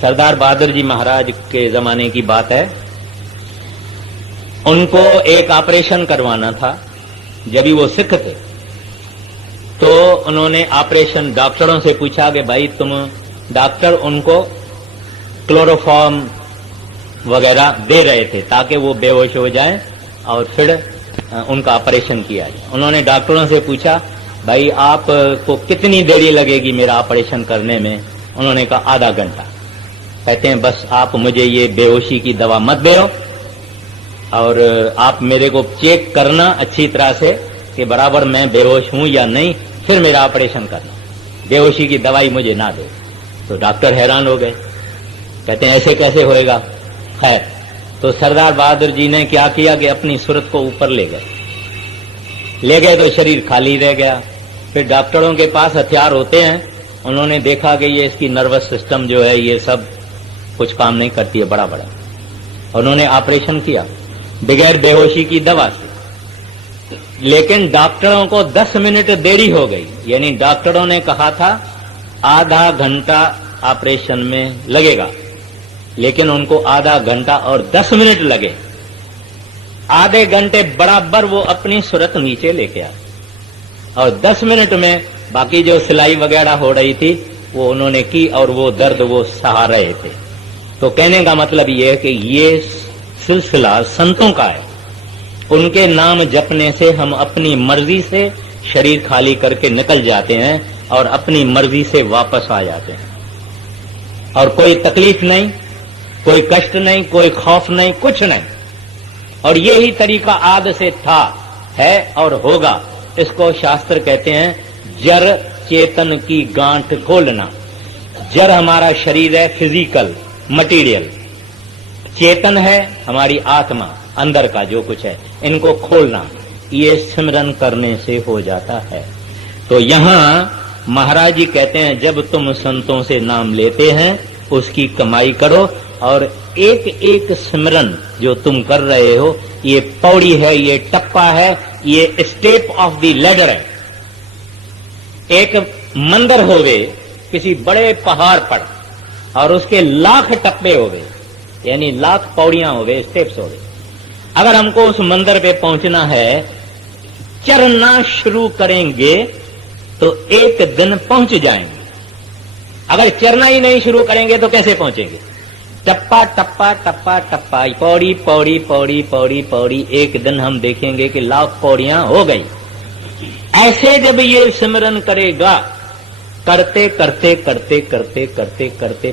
सरदार बहादुर जी महाराज के जमाने की बात है। उनको एक ऑपरेशन करवाना था। जब भी वो सिख थे तो उन्होंने ऑपरेशन डॉक्टरों से पूछा कि भाई तुम डॉक्टर उनको क्लोरोफॉर्म वगैरह दे रहे थे ताकि वो बेहोश हो जाएं और फिर उनका ऑपरेशन किया जाए। उन्होंने डॉक्टरों से पूछा भाई आपको कितनी देरी लगेगी मेरा ऑपरेशन करने में? उन्होंने कहा आधा घंटा। कहते हैं बस आप मुझे ये बेहोशी की दवा मत दो और आप मेरे को चेक करना अच्छी तरह से कि बराबर मैं बेहोश हूं या नहीं, फिर मेरा ऑपरेशन करना, बेहोशी की दवाई मुझे ना दो। तो डॉक्टर हैरान हो गए, कहते हैं ऐसे कैसे होएगा? खैर, तो सरदार बहादुर जी ने क्या किया कि अपनी सूरत को ऊपर ले गए तो शरीर खाली रह गया। फिर डॉक्टरों के पास हथियार होते हैं, उन्होंने देखा कि ये इसकी नर्वस सिस्टम जो है ये सब कुछ काम नहीं करती है बड़ा। उन्होंने ऑपरेशन किया बगैर बेहोशी की दवा से, लेकिन डॉक्टरों को 10 मिनट देरी हो गई। यानी डॉक्टरों ने कहा था आधा घंटा ऑपरेशन में लगेगा, लेकिन उनको आधा घंटा और 10 मिनट लगे। आधे घंटे बराबर वो अपनी सूरत नीचे लेके आए और 10 मिनट में बाकी जो सिलाई वगैरह हो रही थी वो उन्होंने की और वो दर्द वो सहा रहे थे। तो कहने का मतलब ये है कि ये सिलसिला संतों का है। उनके नाम जपने से हम अपनी मर्जी से शरीर खाली करके निकल जाते हैं और अपनी मर्जी से वापस आ जाते हैं, और कोई तकलीफ नहीं, कोई कष्ट नहीं, कोई खौफ नहीं, कुछ नहीं। और यही तरीका आद से था, है और होगा। इसको शास्त्र कहते हैं जड़ चेतन की गांठ खोलना। जड़ हमारा शरीर है, फिजिकल मटेरियल। चेतन है हमारी आत्मा, अंदर का जो कुछ है, इनको खोलना ये सिमरन करने से हो जाता है। तो यहां महाराज जी कहते हैं जब तुम संतों से नाम लेते हैं उसकी कमाई करो, और एक एक सिमरन जो तुम कर रहे हो ये पौड़ी है, ये टप्पा है, ये स्टेप ऑफ द लैडर है। एक मंदिर होवे किसी बड़े पहाड़ पर और उसके लाख टप्पे होवे, यानी लाख पौड़ियां होवे, स्टेप्स होवे। अगर हमको उस मंदिर पे पहुंचना है, चढ़ना शुरू करेंगे तो एक दिन पहुंच जाएंगे। अगर चढ़ना ही नहीं शुरू करेंगे तो कैसे पहुंचेंगे? टप्पा टप्पा टप्पा टप्पा, पौड़ी पौड़ी पौड़ी पौड़ी पौड़ी, एक दिन हम देखेंगे कि लाख पौड़ियां हो गई। ऐसे जब ये सिमरन करेगा, करते करते करते करते करते करते